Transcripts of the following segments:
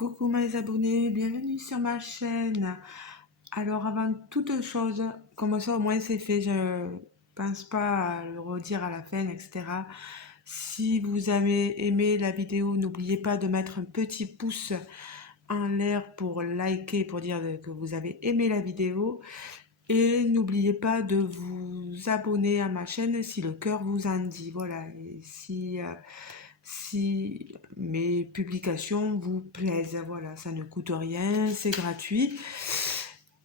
Coucou mes abonnés, bienvenue sur ma chaîne. Alors avant toute chose, comme ça au moins c'est fait, je pense pas à le redire à la fin, etc. Si vous avez aimé la vidéo, n'oubliez pas de mettre un petit pouce en l'air pour liker, pour dire que vous avez aimé la vidéo. Et n'oubliez pas de vous abonner à ma chaîne si le cœur vous en dit. Voilà, et si mes publications vous plaisent. Voilà, ça ne coûte rien, c'est gratuit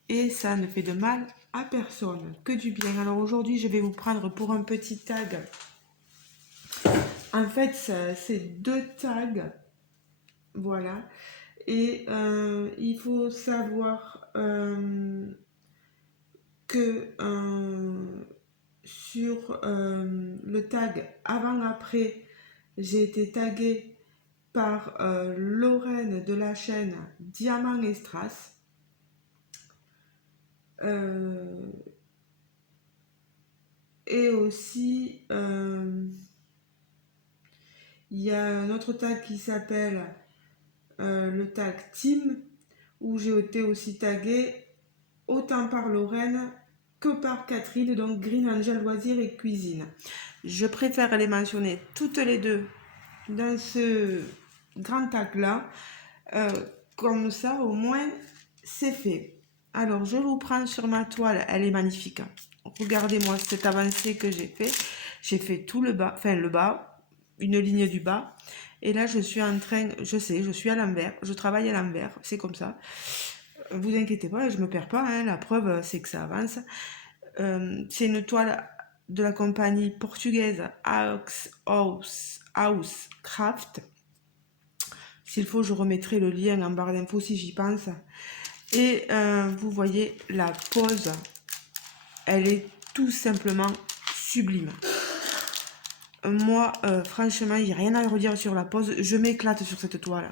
et ça ne fait de mal à personne, que du bien. Alors aujourd'hui, je vais vous prendre pour un petit tag. En fait, c'est deux tags. Voilà. Et il faut savoir que sur le tag avant-après, j'ai été taguée par Lorraine de la chaîne Diamant et Strass. Et aussi, il y a un autre tag qui s'appelle le tag Team, où j'ai été aussi taguée autant par Lorraine que par Catherine, donc Green Angel Loisirs et Cuisine. Je préfère les mentionner toutes les deux dans ce grand tag-là. Comme ça, au moins, c'est fait. Alors, je vous prends sur ma toile. Elle est magnifique. Regardez-moi cette avancée que j'ai fait. J'ai fait tout le bas, enfin le bas, une ligne du bas. Et là, je suis en train, je sais, je suis à l'envers. Je travaille à l'envers. C'est comme ça. Vous inquiétez pas, je me perds pas. Hein, la preuve, c'est que ça avance. C'est une toile de la compagnie portugaise House Craft. S'il faut, je remettrai le lien en barre d'infos si j'y pense. Et vous voyez la pose, elle est tout simplement sublime. Moi, franchement, il n'y a rien à redire sur la pose. Je m'éclate sur cette toile.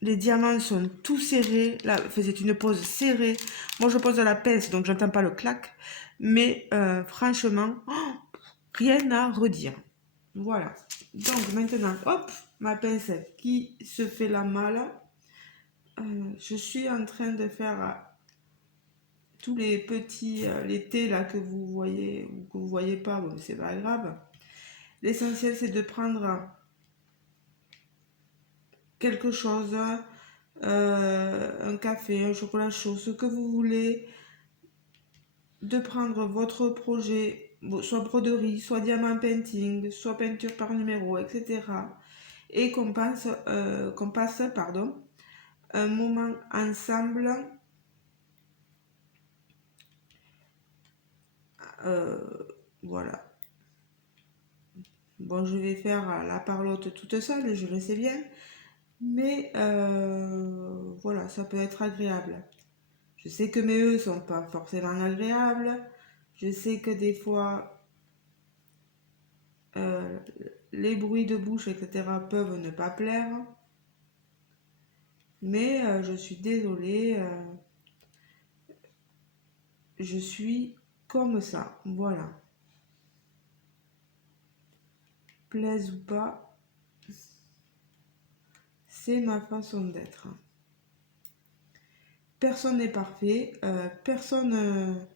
Les diamants sont tout serrés. Là, c'est une pose serrée. Moi, je pose à la pince, donc j'entends pas le clac. Mais franchement, rien à redire. Voilà. Donc maintenant, hop, ma pince qui se fait la malle. Je suis en train de faire tous les petits les thés là que vous voyez ou que vous voyez pas, bon c'est pas grave. L'essentiel c'est de prendre quelque chose, un café, un chocolat chaud, ce que vous voulez, de prendre votre projet, soit broderie, soit diamant painting, soit peinture par numéro, etc. Et qu'on passe, pardon, un moment ensemble. Voilà. Bon, je vais faire la parlotte toute seule, je le sais bien. Mais voilà, ça peut être agréable. Je sais que mes œufs sont pas forcément agréables. Je sais que des fois, euh, les bruits de bouche, etc. peuvent ne pas plaire. Mais je suis désolée. Je suis comme ça. Voilà. Plaise ou pas, c'est ma façon d'être. Personne n'est parfait. Personne...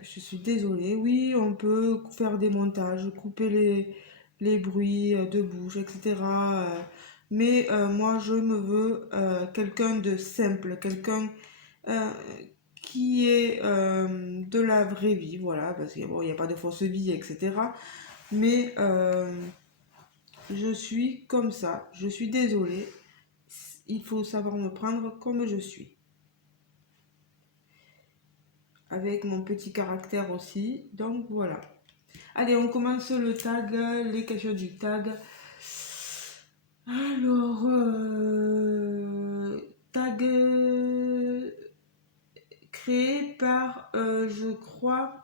je suis désolée. Oui, on peut faire des montages, couper les bruits de bouche, etc. Mais moi, je me veux quelqu'un de simple, quelqu'un euh, qui est de la vraie vie, voilà, parce qu'il bon, n'y a pas de fausse vie, etc. Mais je suis comme ça, je suis désolée. Il faut savoir me prendre comme je suis. Avec mon petit caractère aussi. Donc voilà. Allez, on commence le tag, les questions du tag. Alors, tag créé par, je crois,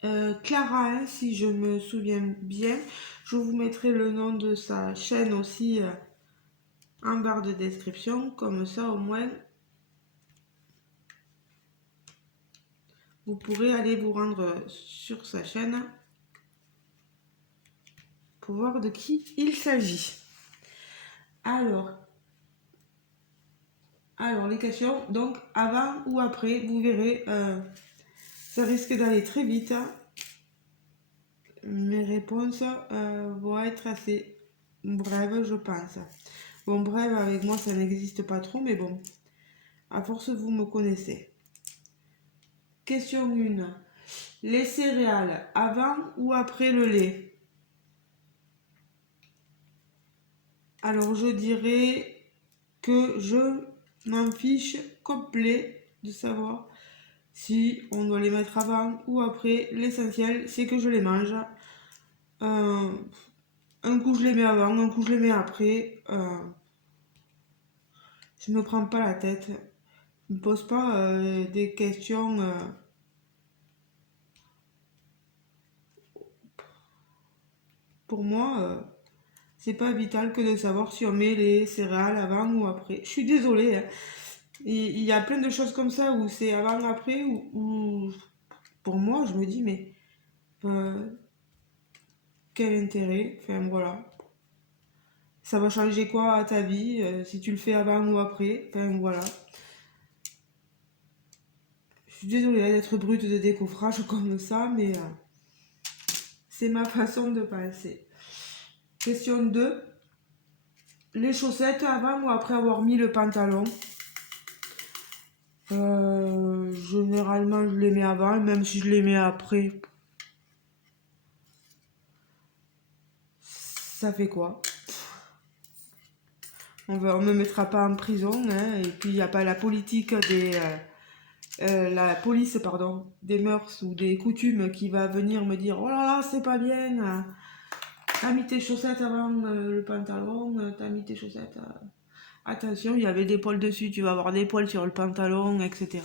Clara, hein, si je me souviens bien. Je vous mettrai le nom de sa chaîne aussi en barre de description. Comme ça, au moins, vous pourrez aller vous rendre sur sa chaîne. pour voir de qui il s'agit. Alors, les questions, donc avant ou après, vous verrez, ça risque d'aller très vite. Mes réponses vont être assez brèves, je pense. Bon, bref, avec moi, ça n'existe pas trop, mais bon, à force, vous me connaissez. Question 1. Les céréales, avant ou après le lait? Alors, je dirais que je m'en fiche complet de savoir si on doit les mettre avant ou après. L'essentiel, c'est que je les mange. Un coup, je les mets avant, un coup, je les mets après. Je me prends pas la tête. Je me pose pas des questions. Pour moi, c'est pas vital que de savoir si on met les céréales avant ou après. Je suis désolée, hein. Il y a plein de choses comme ça où c'est avant ou après, ou pour moi, je me dis, mais euh, quel intérêt? Enfin, voilà. Ça va changer quoi à ta vie si tu le fais avant ou après? Enfin, voilà. Je suis désolée d'être brute de décoffrage comme ça, mais c'est ma façon de penser. Question 2. Les chaussettes avant ou après avoir mis le pantalon? Généralement, je les mets avant, même si je les mets après, ça fait quoi? On me mettra pas en prison, hein, et puis il n'y a pas la politique la police, pardon, des mœurs ou des coutumes qui va venir me dire, oh là là, c'est pas bien, t'as mis tes chaussettes avant le pantalon, t'as mis tes chaussettes. Attention, il y avait des poils dessus, tu vas avoir des poils sur le pantalon, etc.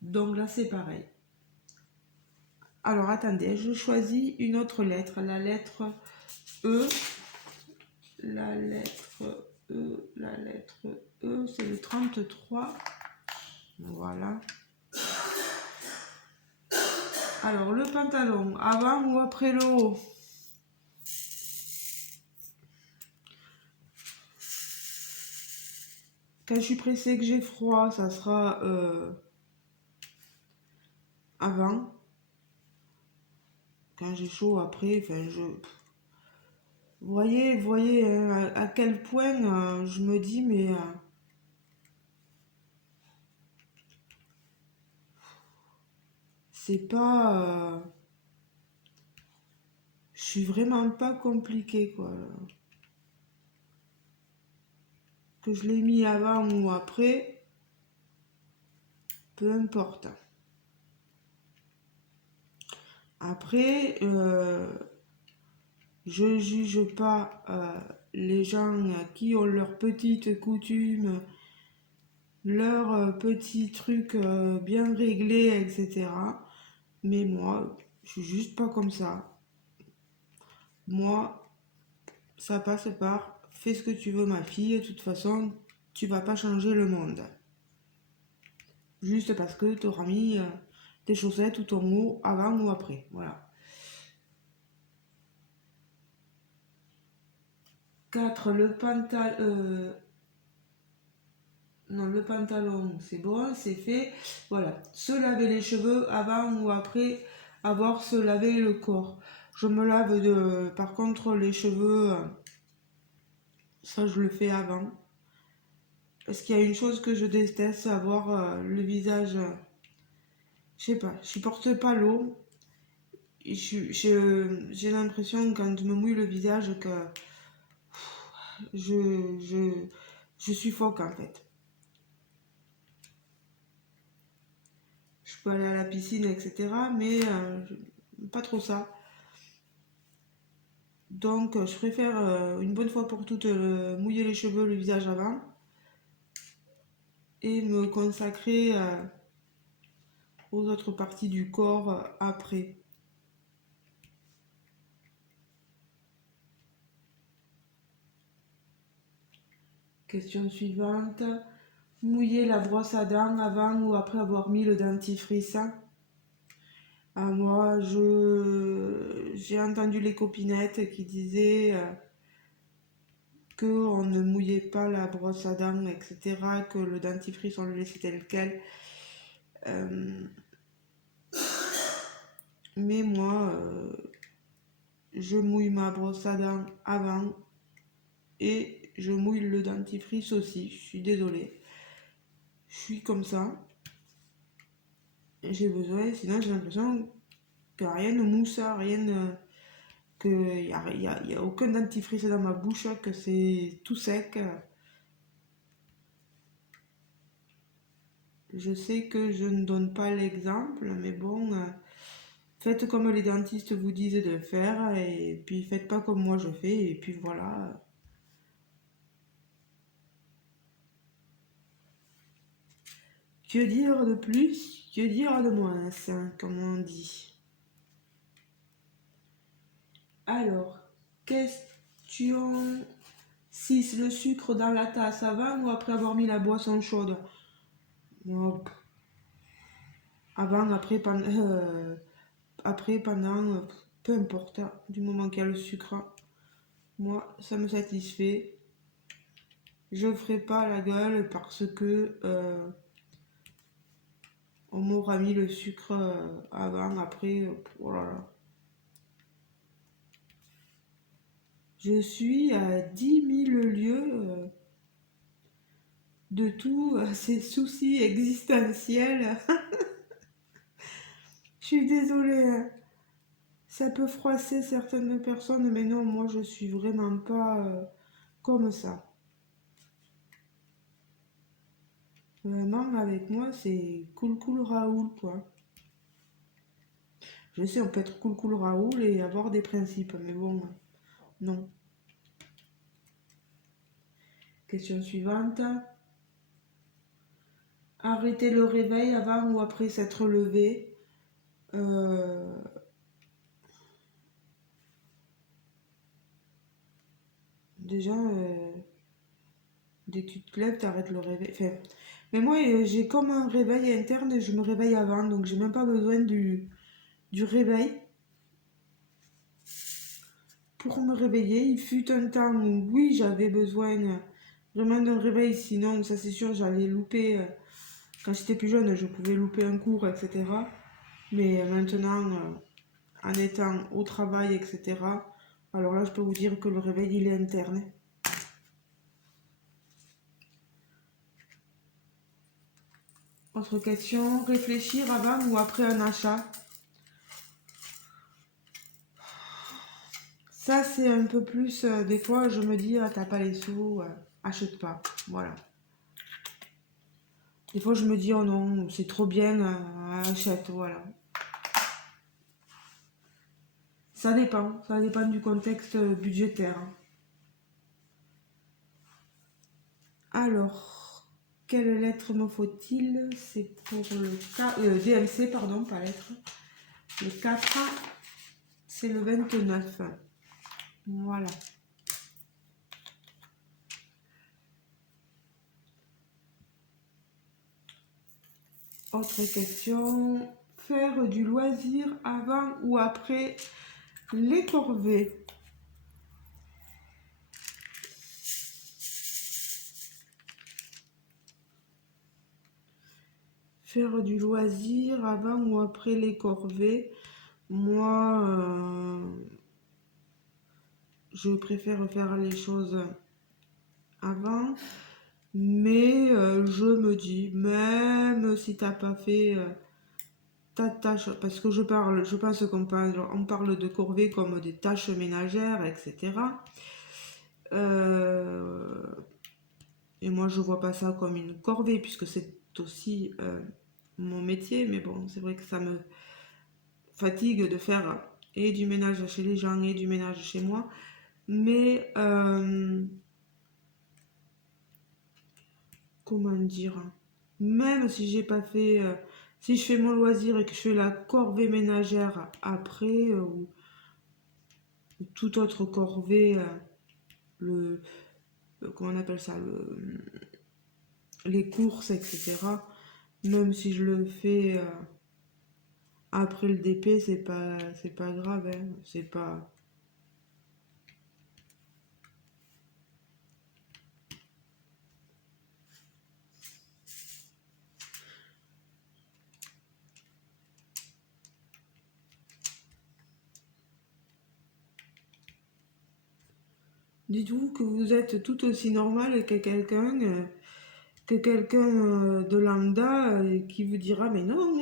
Donc là, c'est pareil. Alors attendez, je choisis une autre lettre, la lettre E. La lettre E, la lettre E, c'est le 33. Voilà. Alors, le pantalon, avant ou après le haut? Quand je suis pressée, que j'ai froid, ça sera avant. Quand j'ai chaud, après, enfin, Vous voyez hein, à quel point je me dis, mais c'est pas... je suis vraiment pas compliquée, quoi. Que je l'ai mis avant ou après, peu importe. Après, je juge pas les gens qui ont leurs petites coutumes, leurs petits trucs bien réglés, etc. Mais moi, je suis juste pas comme ça. Moi, ça passe par fais ce que tu veux, ma fille. De toute façon, tu vas pas changer le monde. Juste parce que tu auras mis tes chaussettes ou ton haut avant ou après. Voilà. 4. Le pantalon, c'est bon, c'est fait. Voilà. Se laver les cheveux avant ou après avoir se lavé le corps. Je me lave par contre les cheveux, ça je le fais avant. Parce qu'il y a une chose que je déteste, c'est avoir le visage, je sais pas, je supporte pas l'eau. J'ai l'impression quand je me mouille le visage que je, je, je suffoque en fait. Je peux aller à la piscine, etc. Mais pas trop ça. Donc je préfère une bonne fois pour toutes mouiller les cheveux, le visage avant et me consacrer aux autres parties du corps après. Question suivante. Mouiller la brosse à dents avant ou après avoir mis le dentifrice. Moi, j'ai entendu les copinettes qui disaient qu'on ne mouillait pas la brosse à dents, etc., que le dentifrice on le laissait tel quel. Mais moi, je mouille ma brosse à dents avant et je mouille le dentifrice aussi. Je suis désolée. Je suis comme ça. J'ai besoin, sinon j'ai l'impression que rien ne mousse, rien ne... qu'il n'y a aucun dentifrice dans ma bouche, que c'est tout sec. Je sais que je ne donne pas l'exemple, mais bon, faites comme les dentistes vous disent de faire, et puis faites pas comme moi je fais, et puis voilà. Que dire de plus? Que dire de moins, comme on dit. Alors, question 6. Le sucre dans la tasse avant ou après avoir mis la boisson chaude? Moi, avant, après, pendant, peu importe, hein, du moment qu'il y a le sucre, moi, ça me satisfait. Je ferai pas la gueule parce que on m'aura mis le sucre avant, après, oh là là. Je suis à 10 000 lieues de tous ces soucis existentiels. Je suis désolée, hein. Ça peut froisser certaines personnes, mais non, moi je suis vraiment pas comme ça. Vraiment, avec moi, c'est cool cool Raoul, quoi. Je sais, on peut être cool cool Raoul et avoir des principes, mais bon, non. Question suivante. Arrêter le réveil avant ou après s'être levé. Euh, Déjà, dès que tu te lèves, t'arrêtes le réveil. Enfin, mais moi, j'ai comme un réveil interne et je me réveille avant, donc j'ai même pas besoin du réveil pour me réveiller. Il fut un temps où, oui, j'avais besoin vraiment d'un réveil, sinon, ça c'est sûr, j'allais louper. Quand j'étais plus jeune, je pouvais louper un cours, etc. Mais maintenant, en étant au travail, etc., alors là, je peux vous dire que le réveil, il est interne. Autre question, réfléchir avant ou après un achat. Ça, c'est un peu plus, des fois, je me dis, ah, t'as pas les sous, achète pas. Voilà. Des fois, je me dis, oh non, c'est trop bien, achète, voilà. Ça dépend du contexte budgétaire. Alors, quelle lettre me faut-il? C'est pour le DMC, pardon, pas lettre. Le 4, c'est le 29. Voilà. Autre question. Faire du loisir avant ou après les corvées? Faire du loisir avant ou après les corvées? Moi, je préfère faire les choses avant, mais je me dis, même si t'as pas fait ta tâche, parce que je pense on parle de corvée comme des tâches ménagères, etc. Euh, et moi, je vois pas ça comme une corvée, puisque c'est aussi mon métier, mais bon, c'est vrai que ça me fatigue de faire et du ménage chez les gens et du ménage chez moi. Mais comment dire, même si j'ai pas fait, si je fais mon loisir et que je fais la corvée ménagère après, ou toute autre corvée, le, comment on appelle ça, les courses, etc. Même si je le fais Après le DP, c'est pas grave, hein. C'est pas... Dites-vous que vous êtes tout aussi normal que quelqu'un de lambda qui vous dira mais non,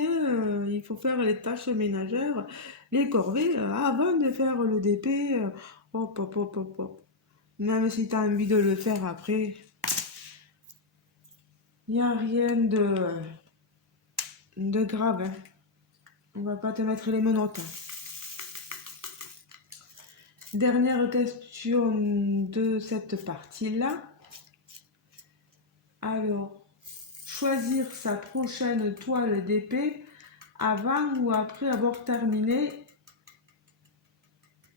il faut faire les tâches ménagères, les corvées avant de faire le DP. Hop, hop, hop, hop, hop. Même si tu as envie de le faire après, il n'y a rien de grave, hein. On va pas te mettre les menottes. Dernière question de cette partie-là. Alors, choisir sa prochaine toile d'épée avant ou après avoir terminé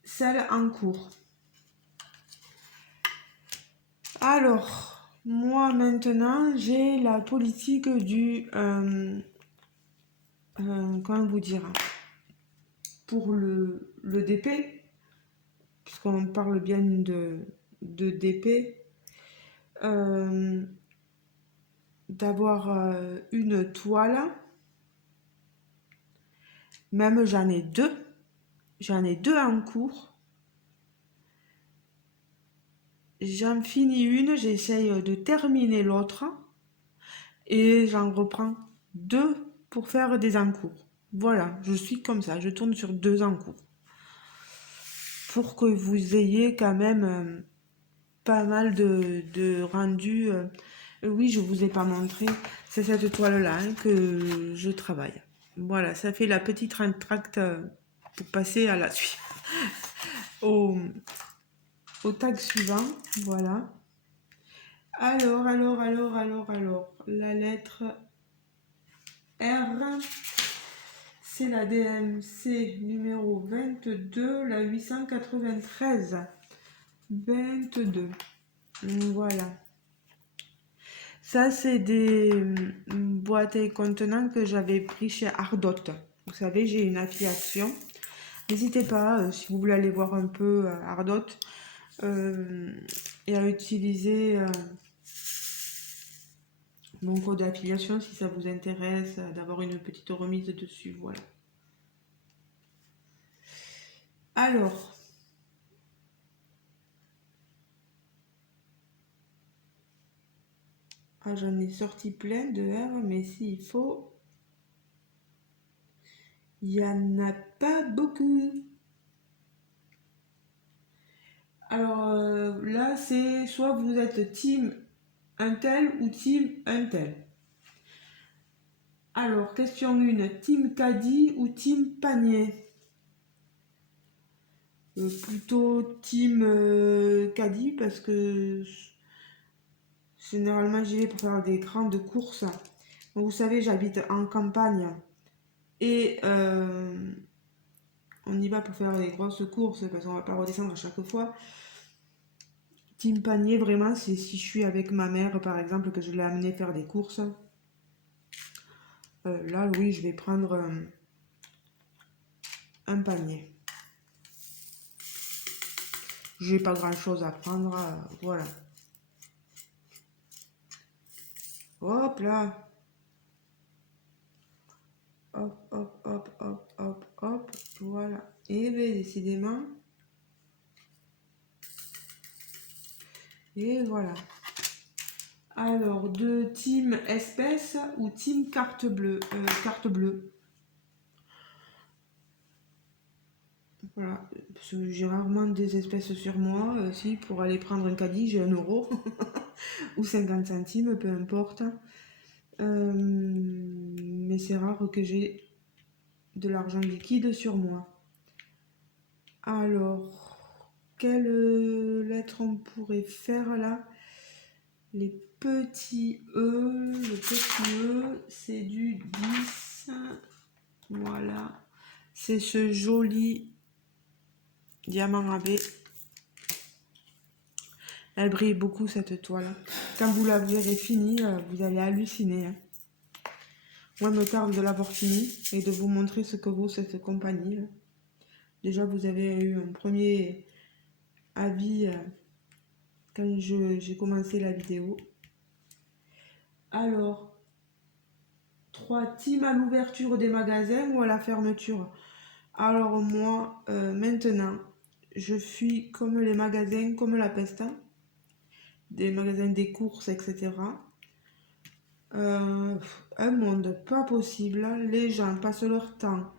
celle en cours. Alors, moi maintenant, j'ai la politique du... comment vous dire? Pour le DP, puisqu'on parle bien de DP, d'avoir une toile. Même j'en ai deux. J'en ai deux en cours. J'en finis une, j'essaye de terminer l'autre et j'en reprends deux pour faire des encours. Voilà, je suis comme ça, je tourne sur deux encours. Pour que vous ayez quand même pas mal de rendus. Oui, je vous ai pas montré, c'est cette toile-là hein, que je travaille. Voilà, ça fait la petite entracte pour passer à la suite. Au tag suivant, voilà. Alors, la lettre R, c'est la DMC numéro 22, la 893. 22. Voilà. Ça, c'est des boîtes et contenants que j'avais pris chez Ardot. Vous savez, j'ai une affiliation. N'hésitez pas, si vous voulez aller voir un peu Ardot, et à utiliser mon code d'affiliation si ça vous intéresse d'avoir une petite remise dessus. Voilà. Alors, j'en ai sorti plein de R, mais s'il faut, il n'y en a pas beaucoup. Alors là, c'est soit vous êtes team un tel ou team un tel. Alors, question 1, team caddie ou team panier? Plutôt team caddie parce que généralement j'y vais pour faire des grandes courses. Donc, vous savez, j'habite en campagne et on y va pour faire des grosses courses parce qu'on va pas redescendre à chaque fois. Team panier, vraiment, c'est si je suis avec ma mère par exemple que je l'ai amenée faire des courses. Là, oui, je vais prendre un panier. J'ai pas grand chose à prendre, voilà. Hop là. Hop, hop, hop, hop, hop, hop, voilà. Et bien, décidément. Et voilà. Alors, de team espèce ou team carte bleue? Carte bleue. Voilà. J'ai rarement des espèces sur moi. Si, pour aller prendre un caddie, j'ai 1 euro. Ou 50 centimes, peu importe. Mais c'est rare que j'ai de l'argent liquide sur moi. Alors, quelle lettre on pourrait faire là? Les petits E, le petit E, c'est du 10. Voilà. C'est ce joli diamant AB. Elle brille beaucoup cette toile. Quand vous la verrez finie, vous allez halluciner. Hein. moi, il me tarde de l'avoir fini et de vous montrer ce que vaut cette compagnie. Déjà, vous avez eu un premier avis quand j'ai commencé la vidéo. Alors, 3 teams à l'ouverture des magasins ou à la fermeture. Alors moi, maintenant, je fuis comme les magasins, comme la peste, hein, des magasins des courses, etc. Un monde pas possible, hein. Les gens passent leur temps.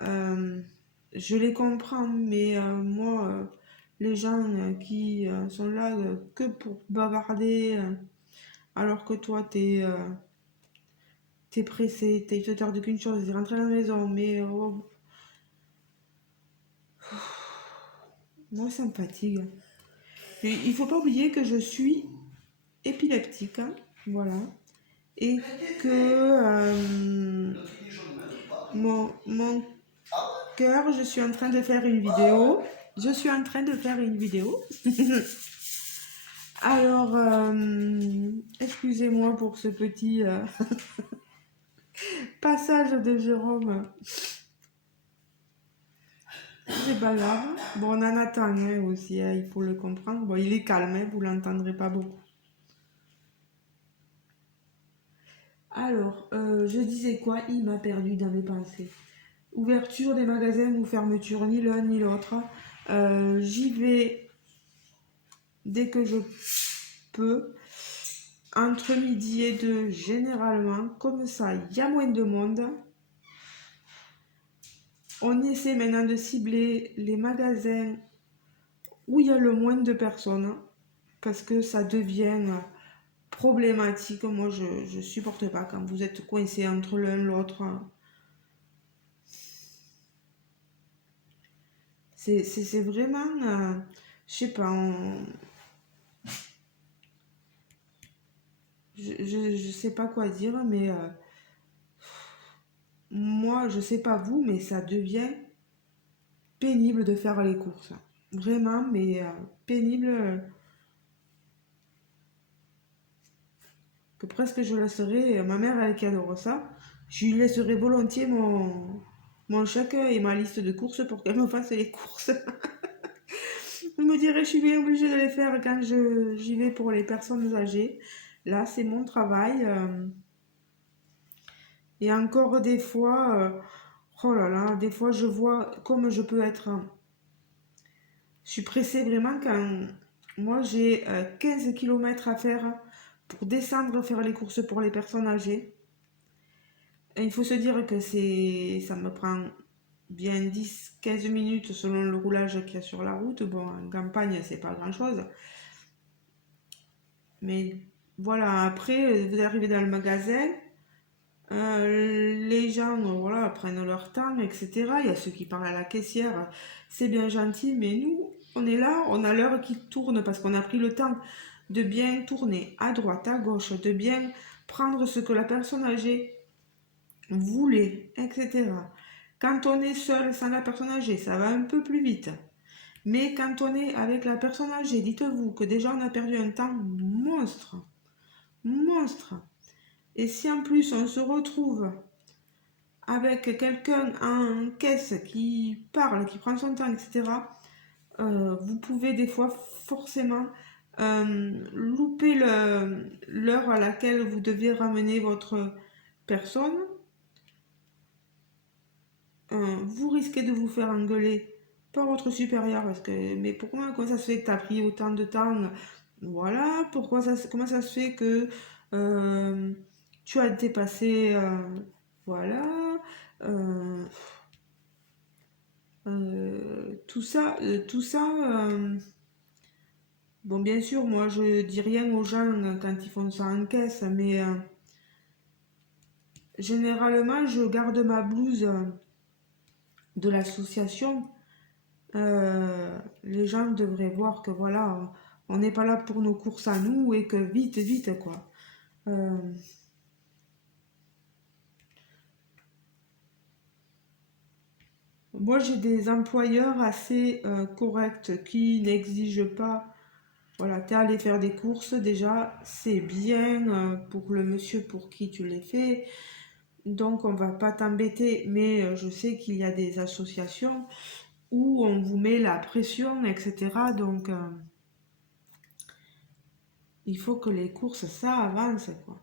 Je les comprends, mais moi, les gens qui sont là que pour bavarder, alors que toi, t'es pressé, il te tarde qu'une chose, c'est rentrer à la maison, mais moi, ça me fatigue. Et il faut pas oublier que je suis épileptique, hein, voilà, et que mon cœur, je suis en train de faire une vidéo. Je suis en train de faire une vidéo. Alors, excusez-moi pour ce petit passage de Jérôme. C'est pas grave. Bon, on en attend hein, aussi, hein, il faut le comprendre. Bon, il est calme, hein, vous l'entendrez pas beaucoup. Alors, je disais quoi? Il m'a perdu dans mes pensées. Ouverture des magasins ou fermeture, ni l'un ni l'autre. J'y vais dès que je peux. Entre midi et 2, généralement, comme ça, il y a moins de monde. On essaie maintenant de cibler les magasins où il y a le moins de personnes parce que ça devient problématique. Moi, je supporte pas quand vous êtes coincé entre l'un et l'autre. C'est vraiment, je sais pas, je sais pas quoi dire, mais moi, je sais pas vous, mais ça devient pénible de faire les courses. Vraiment, mais pénible que presque je laisserai. Ma mère, elle qui adore ça, je lui laisserai volontiers mon chèque et ma liste de courses pour qu'elle me fasse les courses. Je me dirais, je suis bien obligée de les faire quand j'y vais pour les personnes âgées. Là, c'est mon travail. Et encore des fois, oh là là, des fois je vois comme je peux être. Je suis pressée vraiment quand moi j'ai 15 km à faire pour descendre faire les courses pour les personnes âgées. Et il faut se dire que ça me prend bien 10-15 minutes selon le roulage qu'il y a sur la route. Bon, en campagne, c'est pas grand-chose. Mais voilà, après, vous arrivez dans le magasin, les gens voilà, prennent leur temps, etc. Il y a ceux qui parlent à la caissière, c'est bien gentil, mais nous, on est là, on a l'heure qui tourne parce qu'on a pris le temps de bien tourner à droite, à gauche, de bien prendre ce que la personne âgée voulait, etc. Quand on est seul sans la personne âgée, ça va un peu plus vite. Mais quand on est avec la personne âgée, dites-vous que déjà on a perdu un temps monstre. Monstre. Et si en plus on se retrouve avec quelqu'un en caisse qui parle, qui prend son temps, etc., vous pouvez des fois forcément louper l'heure à laquelle vous devez ramener votre personne. Vous risquez de vous faire engueuler par votre supérieur parce que mais pourquoi comment ça se fait que tu as pris autant de temps, voilà, comment ça se fait que euh, tu as dépassé, voilà, euh, tout ça, bon bien sûr moi je dis rien aux gens quand ils font ça en caisse, mais généralement je garde ma blouse de l'association. Les gens devraient voir que voilà, on n'est pas là pour nos courses à nous et que vite, vite, quoi. Euh, Moi, j'ai des employeurs assez corrects qui n'exigent pas, voilà, t'es allé faire des courses, déjà, c'est bien pour le monsieur pour qui tu les fais. Donc on va pas t'embêter, mais je sais qu'il y a des associations où on vous met la pression, etc. Donc il faut que les courses, ça avance, quoi.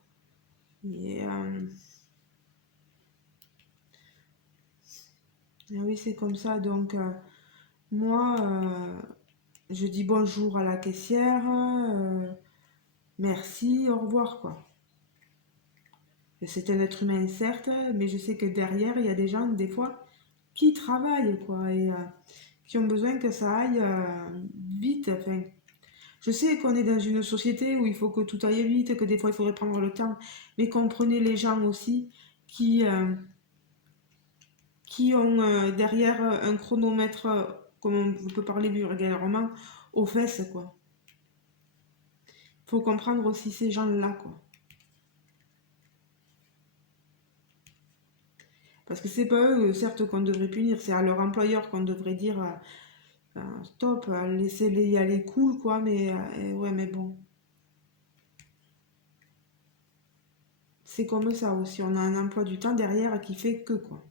Et, ah oui, c'est comme ça. Donc moi, je dis bonjour à la caissière, merci, au revoir, quoi. C'est un être humain, certes, mais je sais que derrière, il y a des gens, des fois, qui travaillent, quoi, et qui ont besoin que ça aille vite. Enfin, je sais qu'on est dans une société où il faut que tout aille vite, que des fois, il faudrait prendre le temps, mais comprenez les gens aussi qui, euh, qui ont derrière un chronomètre, comme on peut parler vulgairement, aux fesses, quoi. Faut comprendre aussi ces gens-là, quoi. Parce que c'est pas eux, certes, qu'on devrait punir, c'est à leur employeur qu'on devrait dire stop, laissez-les y aller cool, quoi, mais ouais, mais bon. C'est comme ça aussi, on a un emploi du temps derrière qui fait que, quoi.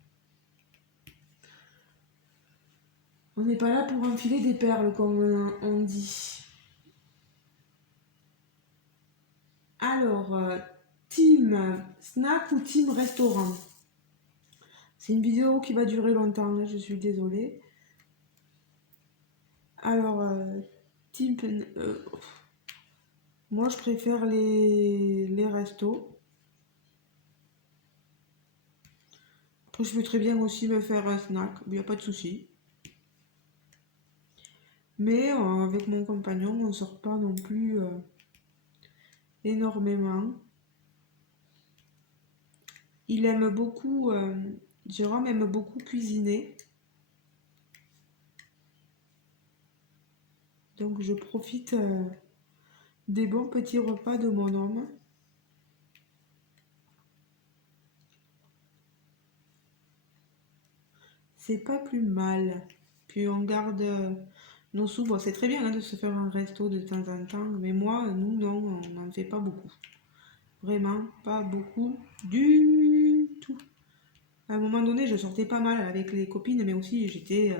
On n'est pas là pour enfiler des perles, comme on dit. Alors, team snack ou team restaurant? C'est une vidéo qui va durer longtemps, là, je suis désolée. Alors, team, moi je préfère les restos. Après, je peux très bien aussi me faire un snack, il n'y a pas de souci. Mais avec mon compagnon, on ne sort pas non plus énormément. Il aime beaucoup, Jérôme aime beaucoup cuisiner. Donc je profite des bons petits repas de mon homme. C'est pas plus mal. Puis on garde nos sous. Bon, c'est très bien hein, de se faire un resto de temps en temps. Mais moi, nous, non, on n'en fait pas beaucoup. Vraiment, pas beaucoup du tout. À un moment donné, je sortais pas mal avec les copines, mais aussi j'étais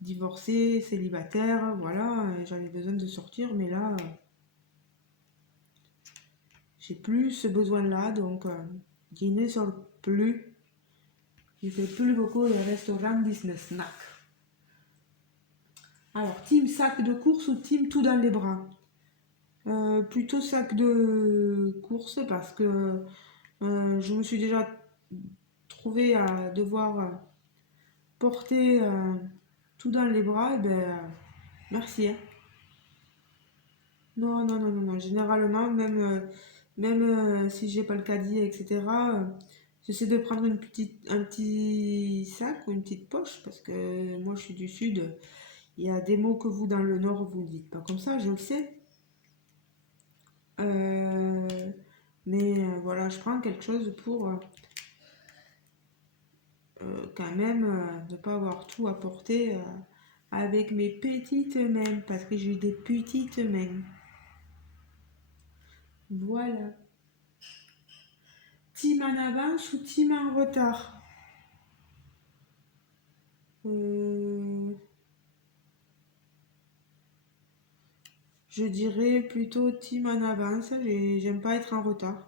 divorcée, célibataire, voilà, j'avais besoin de sortir, mais là, j'ai plus ce besoin-là, donc je ne sors plus. Je fais plus beaucoup de restaurants business snack. Alors, team sac de course ou team tout dans les bras? Plutôt sac de course parce que je me suis déjà trouvée à devoir porter tout dans les bras, et ben merci. Hein. Non, non, non, non, non. Généralement, même si j'ai pas le caddie, etc., j'essaie de prendre un petit sac ou une petite poche parce que moi je suis du sud. Il y a des mots que vous dans le nord vous dites pas comme ça, je le sais. Euh, mais voilà, je prends quelque chose pour quand même ne pas avoir tout à porter avec mes petites mains parce que j'ai des petites mains. Voilà. Team en avance ou team en retard? Euh, je dirais plutôt team en avance. J'aime pas être en retard.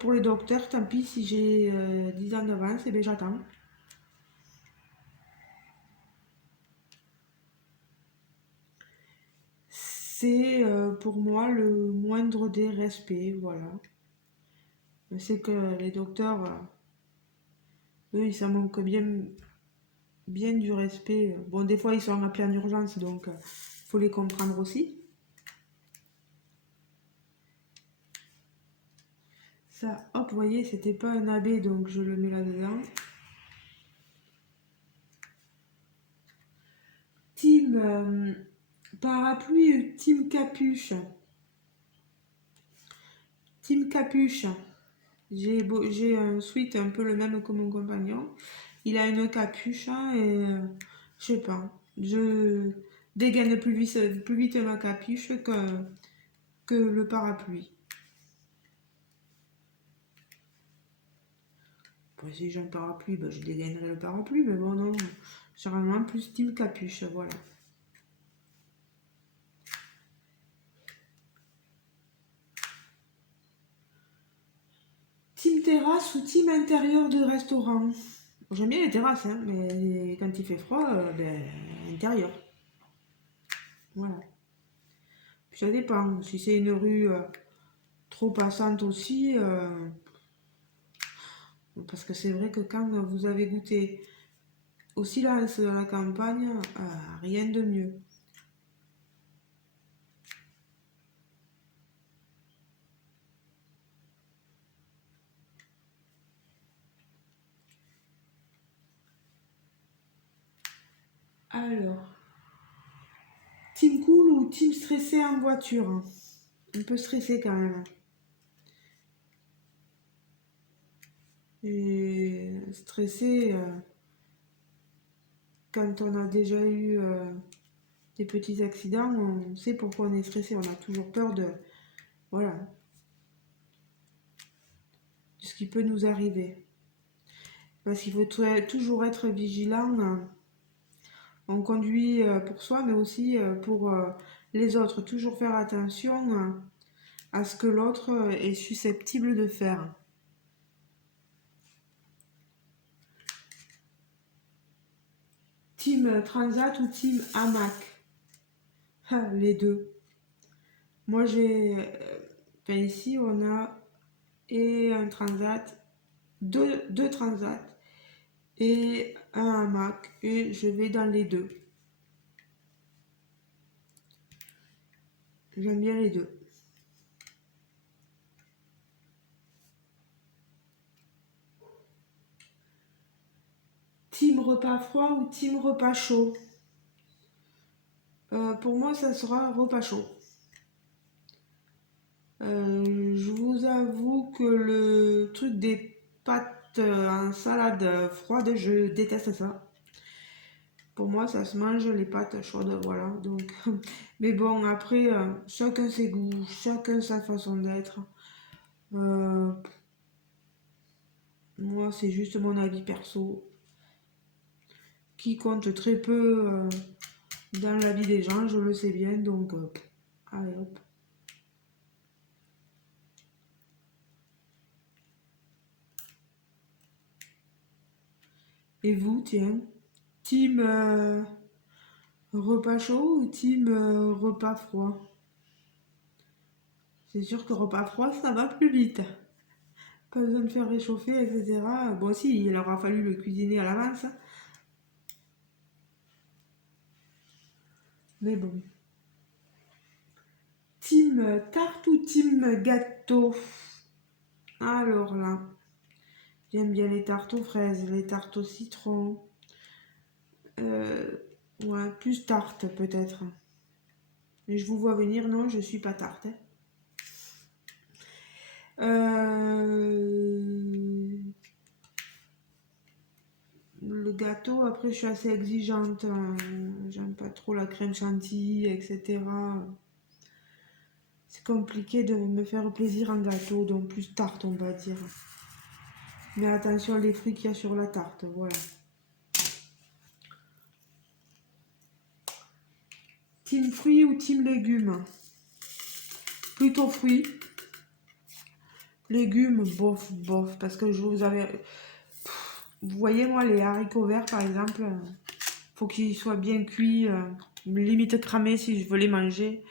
Pour les docteurs, tant pis si j'ai 10 ans d'avance, et bien j'attends. C'est pour moi le moindre des respects, voilà. C'est que les docteurs, eux, ils s'en manquent bien du respect. Bon, des fois, ils sont appelés en urgence, donc faut les comprendre aussi. Ça, hop, vous voyez, c'était pas un AB, donc je le mets là-dedans. Team parapluie ou team capuche? Team capuche. J'ai un sweat un peu le même que mon compagnon. Il a une capuche hein, et je sais pas. Je dégaine plus vite ma capuche que le parapluie. Bon, si j'ai un parapluie, ben, je dégainerai le parapluie, mais bon, non. Généralement, plus team capuche, voilà. Team terrasse ou team intérieur de restaurant? J'aime bien les terrasses, hein, mais quand il fait froid, ben, intérieur. Voilà. Puis ça dépend. Si c'est une rue trop passante aussi, parce que c'est vrai que quand vous avez goûté au silence dans la campagne, rien de mieux. Alors, team cool ou team stressé en voiture? Un peu stressé quand même. Et stressé quand on a déjà eu des petits accidents, on sait pourquoi on est stressé. On a toujours peur de, voilà, de ce qui peut nous arriver. Parce qu'il faut toujours être vigilant. On conduit pour soi, mais aussi pour les autres. Toujours faire attention à ce que l'autre est susceptible de faire. Team Transat ou Team hamac? Ah, les deux. Moi, enfin, ici, on a et un Transat, deux Transats et un hamac. Et je vais dans les deux. J'aime bien les deux. Team repas froid ou team repas chaud? Pour moi, ça sera repas chaud. Je vous avoue que le truc des pâtes en salade froide, je déteste ça. Pour moi, ça se mange les pâtes chaudes, voilà. Donc, mais bon, après, chacun ses goûts, chacun sa façon d'être. Euh, Moi, c'est juste mon avis perso, qui compte très peu dans la vie des gens, je le sais bien. Donc, allez hop. Et vous, tiens, team repas chaud ou team repas froid? C'est sûr que repas froid, ça va plus vite. Pas besoin de faire réchauffer, etc. Bon, si, il aura fallu le cuisiner à l'avance. Mais bon. Team tarte ou team gâteau? Alors là, j'aime bien les tartes aux fraises, les tartes au citron. Euh, ouais, plus tarte peut-être. Et je vous vois venir, non, je suis pas tarte, hein. Le gâteau, après, je suis assez exigeante, hein. J'aime pas trop la crème chantilly, etc. C'est compliqué de me faire plaisir en gâteau, donc plus tarte, on va dire. Mais attention les fruits qu'il y a sur la tarte, voilà. Team fruits ou team légumes? Plutôt fruits. Légumes, bof, bof, parce que je vous avais... Vous voyez, moi, les haricots verts, par exemple, faut qu'ils soient bien cuits, limite cramés si je veux les manger.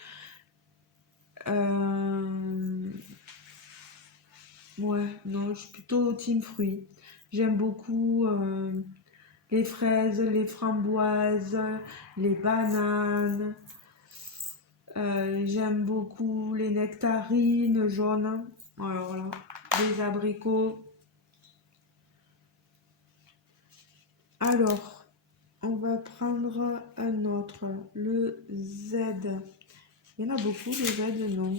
Ouais, non, je suis plutôt team fruits. J'aime beaucoup les fraises, les framboises, les bananes. J'aime beaucoup les nectarines jaunes. Alors là, les abricots. Alors, on va prendre un autre, le Z. Il y en a beaucoup, le Z, non.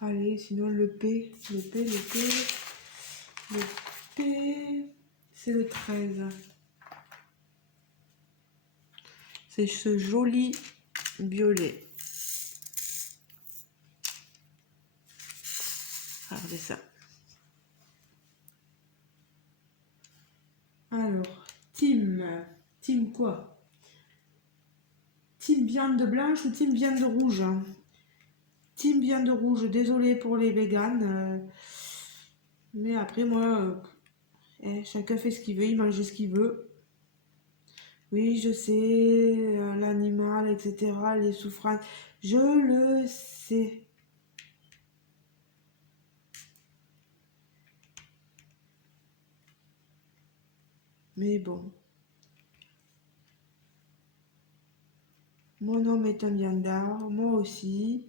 Allez, sinon le P, le P, c'est le 13. C'est ce joli violet. Regardez ça. Alors, team quoi? Team viande blanche ou team viande rouge? Team viande rouge, désolé pour les véganes. Mais après, moi, chacun fait ce qu'il veut, il mange ce qu'il veut. Oui, je sais, l'animal, etc., les souffrances, je le sais. Mais bon, mon homme est un viandard, moi aussi.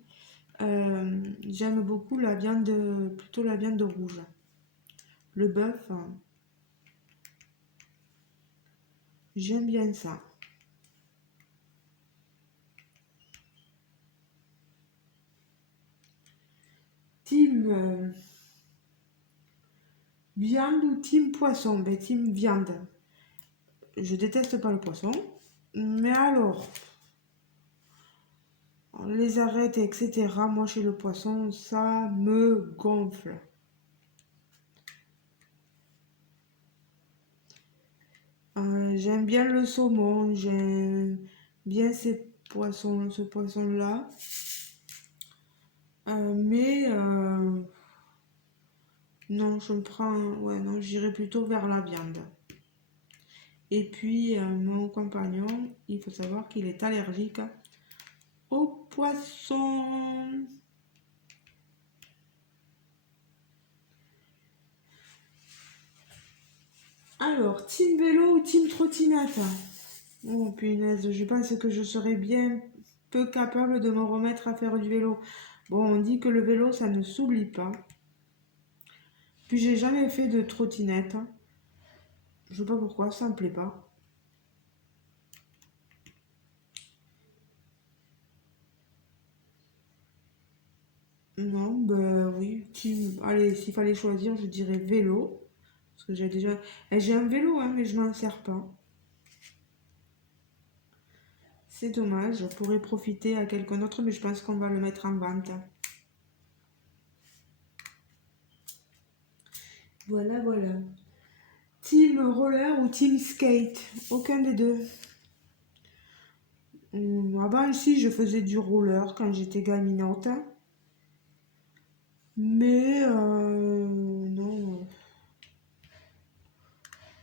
J'aime beaucoup la viande, plutôt la viande rouge. Le bœuf, j'aime bien ça. Team viande ou team poisson? Ben, team viande. Je déteste pas le poisson. Mais alors, les arêtes, etc., moi chez le poisson, ça me gonfle. J'aime bien le saumon, j'aime bien ce poisson-là. Mais non, ouais, non, j'irai plutôt vers la viande. Et puis, mon compagnon, il faut savoir qu'il est allergique au poisson. Alors, team vélo ou team trottinette? Oh punaise, je pense que je serais bien peu capable de me remettre à faire du vélo. Bon, on dit que le vélo, ça ne s'oublie pas. Puis j'ai jamais fait de trottinette. Je sais pas pourquoi, ça me plaît pas. Non, ben oui, allez, s'il fallait choisir, je dirais vélo. Parce que j'ai un vélo, hein, mais je m'en sers pas. C'est dommage, je pourrais profiter à quelqu'un d'autre, mais je pense qu'on va le mettre en vente. Voilà, voilà. Team roller ou team skate? Aucun des deux. Avant, ici, je faisais du roller quand j'étais gaminote. Mais non.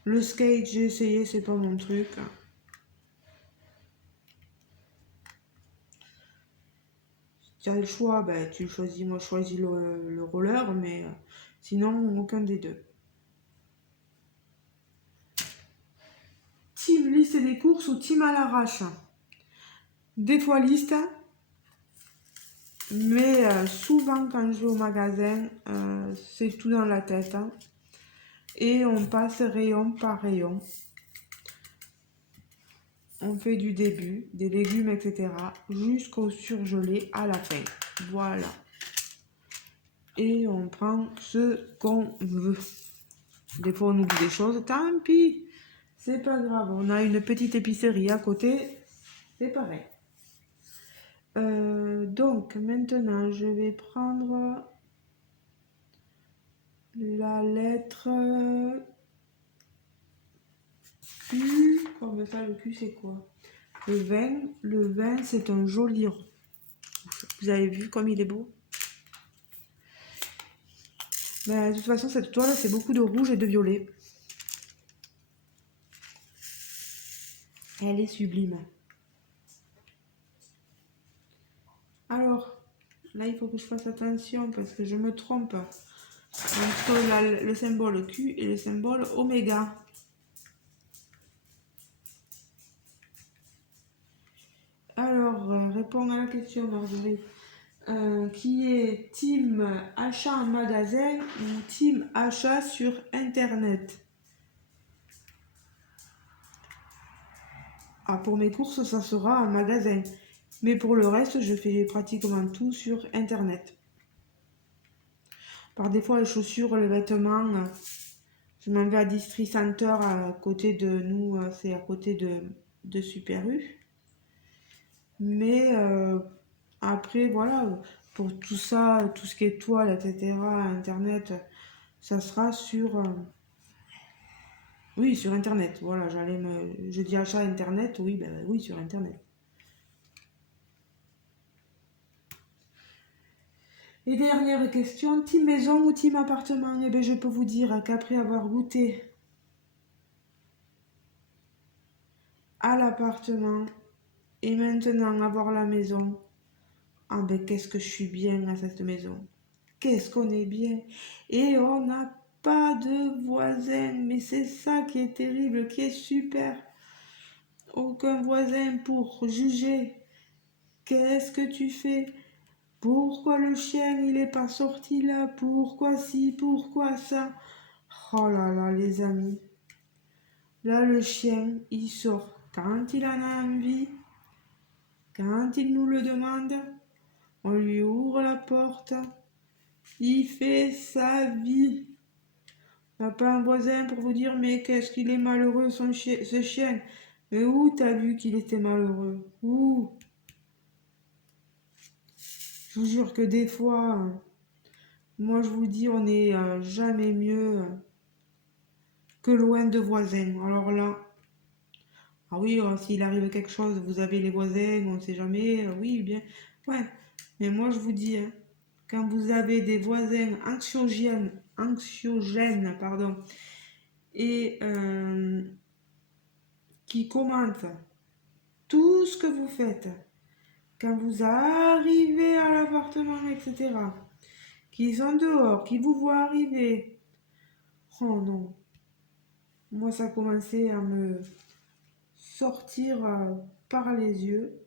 Le skate, j'ai essayé, c'est pas mon truc. Tu as le choix, ben, tu choisis, moi je choisis le roller, mais sinon aucun des deux. Team liste des courses ou team à l'arrache? Des fois liste, mais souvent quand je vais au magasin, c'est tout dans la tête, hein. Et on passe rayon par rayon. On fait du début, des légumes, etc. jusqu'au surgelé à la fin. Voilà. Et on prend ce qu'on veut. Des fois on oublie des choses, tant pis. C'est pas grave, on a une petite épicerie à côté, c'est pareil. Donc maintenant je vais prendre la lettre Q. Comme ça, le Q c'est quoi? Le vin c'est un joli rouge. Vous avez vu comme il est beau? Mais de toute façon cette toile c'est beaucoup de rouge et de violet. Elle est sublime. Alors, là il faut que je fasse attention parce que je me trompe entre le symbole Q et le symbole oméga. Alors, réponds à la question, Marjorie. Qui est team achat en magasin ou team achat sur Internet? Ah, pour mes courses, ça sera en magasin. Mais pour le reste, je fais pratiquement tout sur Internet. Par des fois, les chaussures, les vêtements, je m'en vais à Distri Center à côté de nous, c'est à côté de Super U. Mais après, voilà, pour tout ça, tout ce qui est toile, etc., Internet, ça sera sur... oui, sur Internet. Voilà, je dis achat Internet, oui, ben oui, sur Internet. Et dernière question, team maison ou team appartement? Eh bien, je peux vous dire qu'après avoir goûté à l'appartement et maintenant avoir la maison, ah ben qu'est-ce que je suis bien à cette maison. Qu'est-ce qu'on est bien. Et on n'a pas de voisins, mais c'est ça qui est terrible, qui est super. Aucun voisin pour juger. Qu'est-ce que tu fais? Pourquoi le chien il est pas sorti là? Pourquoi ci? Pourquoi ça? Oh là là les amis. Là le chien il sort quand il en a envie, quand il nous le demande, on lui ouvre la porte, il fait sa vie. On n'a pas un voisin pour vous dire mais qu'est-ce qu'il est malheureux ce chien. Mais où t'as vu qu'il était malheureux? Où? Je vous jure que des fois, moi je vous dis on n'est jamais mieux que loin de voisins. Alors là, ah oui, s'il arrive quelque chose, vous avez les voisins, on ne sait jamais, oui, bien. Ouais, mais moi je vous dis, hein, quand vous avez des voisins anxiogènes, pardon, et qui commentent tout ce que vous faites, quand vous arrivez à l'appartement, etc., qui sont dehors, qui vous voient arriver, oh non, moi ça commençait à me sortir par les yeux.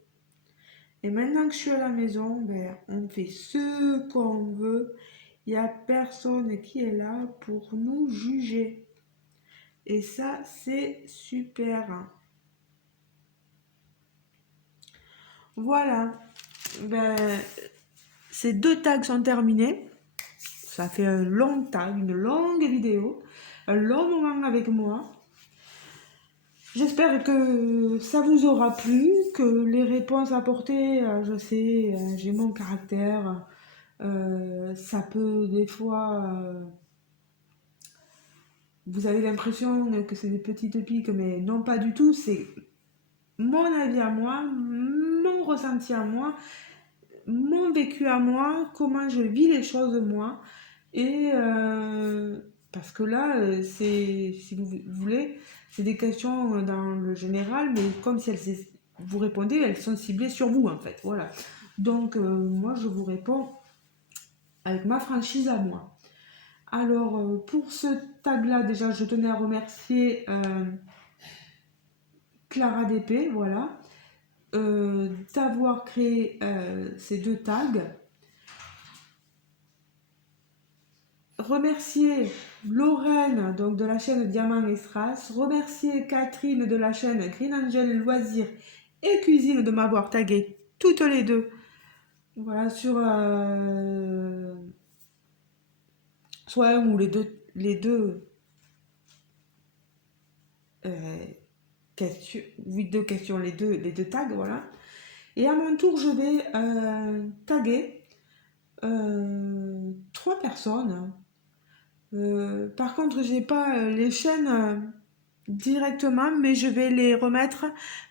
Et maintenant que je suis à la maison, ben, on fait ce qu'on veut. Il n'y a personne qui est là pour nous juger. Et ça, c'est super. Voilà. Ben, ces 2 tags sont terminés. Ça fait un long tag, une longue vidéo. Un long moment avec moi. J'espère que ça vous aura plu, que les réponses apportées, je sais, j'ai mon caractère. Ça peut des fois... vous avez l'impression que c'est des petites piques, mais non pas du tout. C'est mon avis à moi, mon ressenti à moi, mon vécu à moi, comment je vis les choses moi. Et parce que là, c'est, si vous voulez, c'est des questions dans le général, mais comme si vous répondez, elles sont ciblées sur vous en fait. Voilà. Donc moi, je vous réponds avec ma franchise à moi. Alors, pour ce tag-là, déjà, je tenais à remercier Clara DP, voilà, d'avoir créé ces 2 tags. Remercier Lorraine, donc de la chaîne Diamant et Strass. Remercier Catherine de la chaîne Green Angel Loisirs et Cuisine de m'avoir tagué toutes les deux. Voilà, sur soit un ou les deux questions, oui, 2 questions, les deux tags, voilà. Et à mon tour, je vais taguer 3 personnes. Par contre, j'ai pas les chaînes directement, mais je vais les remettre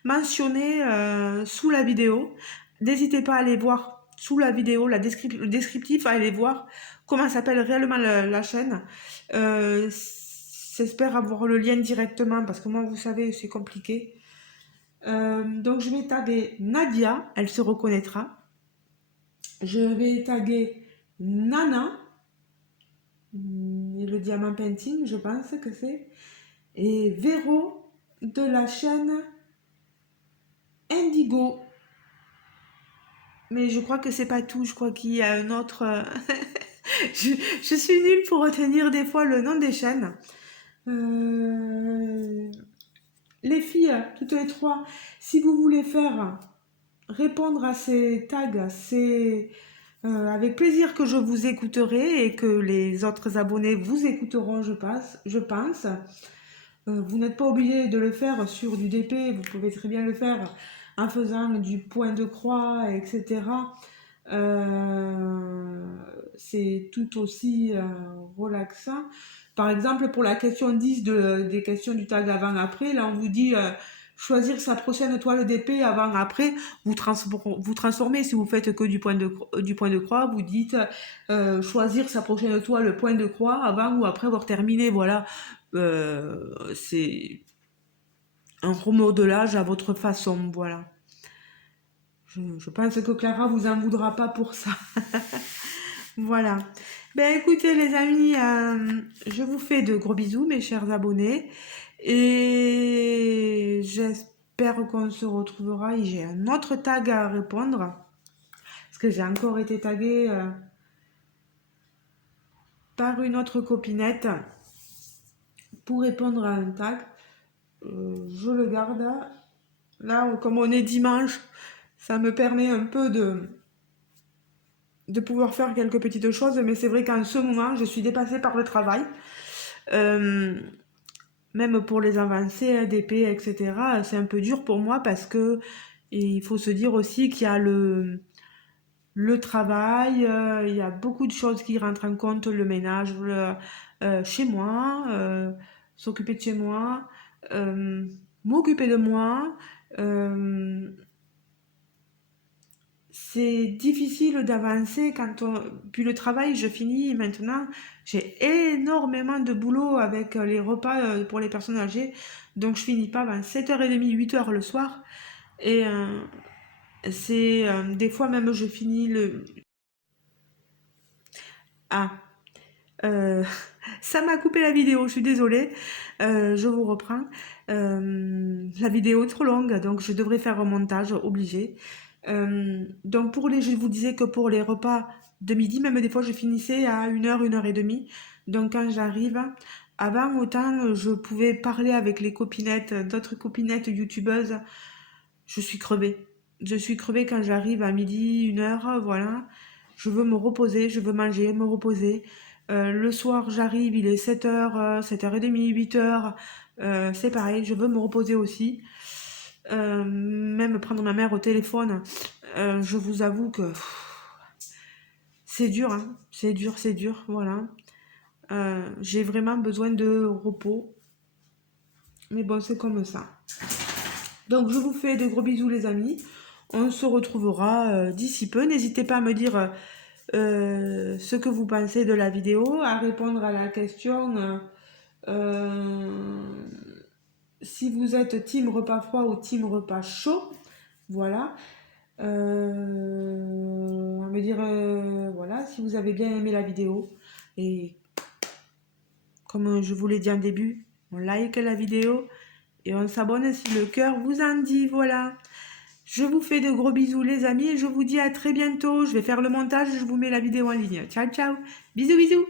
mentionnées sous la vidéo. N'hésitez pas à aller voir sous la vidéo, le descriptif, à aller voir comment s'appelle réellement la chaîne. J'espère avoir le lien directement parce que moi, vous savez, c'est compliqué. Donc, je vais taguer Nadia, elle se reconnaîtra. Je vais taguer Nana, le diamant painting, je pense que c'est. Et Véro de la chaîne Indigo. Mais je crois que c'est pas tout, je crois qu'il y a un autre. Je suis nulle pour retenir des fois le nom des chaînes. Les filles, toutes les 3, si vous voulez faire répondre à ces tags, c'est avec plaisir que je vous écouterai et que les autres abonnés vous écouteront, je pense. Vous n'êtes pas obligé de le faire sur du DP, vous pouvez très bien le faire en faisant du point de croix, etc. C'est tout aussi relaxant. Par exemple, pour la question 10 des questions du tag avant-après, là on vous dit choisir sa prochaine toile d'épée avant-après, vous transformez, si vous faites que du point de croix, vous dites choisir sa prochaine toile point de croix avant ou après avoir terminé, voilà. C'est un remodelage à votre façon, voilà. Je pense que Clara vous en voudra pas pour ça. Voilà. Ben écoutez les amis, je vous fais de gros bisous mes chers abonnés et j'espère qu'on se retrouvera. Et j'ai un autre tag à répondre parce que j'ai encore été taguée par une autre copinette pour répondre à un tag. Je le garde. Là, comme on est dimanche, ça me permet un peu de pouvoir faire quelques petites choses, mais c'est vrai qu'en ce moment, je suis dépassée par le travail. Même pour les avancées, ADP, etc., c'est un peu dur pour moi parce que il faut se dire aussi qu'il y a le travail, il y a beaucoup de choses qui rentrent en compte, le ménage, chez moi, s'occuper de chez moi, m'occuper de moi. euh, c'est difficile d'avancer quand on... Puis le travail, je finis maintenant. J'ai énormément de boulot avec les repas pour les personnes âgées. Donc je finis pas avant 7h30, 8h le soir. Et c'est... des fois même je finis le... Ah, euh, ça m'a coupé la vidéo, je suis désolée. Je vous reprends. La vidéo est trop longue, donc je devrais faire un montage obligé. Donc je vous disais que pour les repas de midi, même des fois je finissais à 1h, 1h30. Donc quand j'arrive, avant autant je pouvais parler avec les copinettes, d'autres copinettes youtubeuses, je suis crevée. Je suis crevée quand j'arrive à midi, 1h, voilà. Je veux me reposer, je veux manger, me reposer. Le soir, j'arrive, il est 7h, 7h30, 8h. C'est pareil, je veux me reposer aussi. Même prendre ma mère au téléphone, je vous avoue que c'est dur, hein. C'est dur, voilà. J'ai vraiment besoin de repos. Mais bon, c'est comme ça. Donc, je vous fais de gros bisous, les amis. On se retrouvera d'ici peu. N'hésitez pas à me dire ce que vous pensez de la vidéo, à répondre à la question si vous êtes team repas froid ou team repas chaud. Voilà. À me dire voilà, si vous avez bien aimé la vidéo. Et comme je vous l'ai dit en début, on like la vidéo et on s'abonne si le cœur vous en dit. Voilà. Je vous fais de gros bisous les amis et je vous dis à très bientôt. Je vais faire le montage et je vous mets la vidéo en ligne. Ciao ciao. Bisous bisous.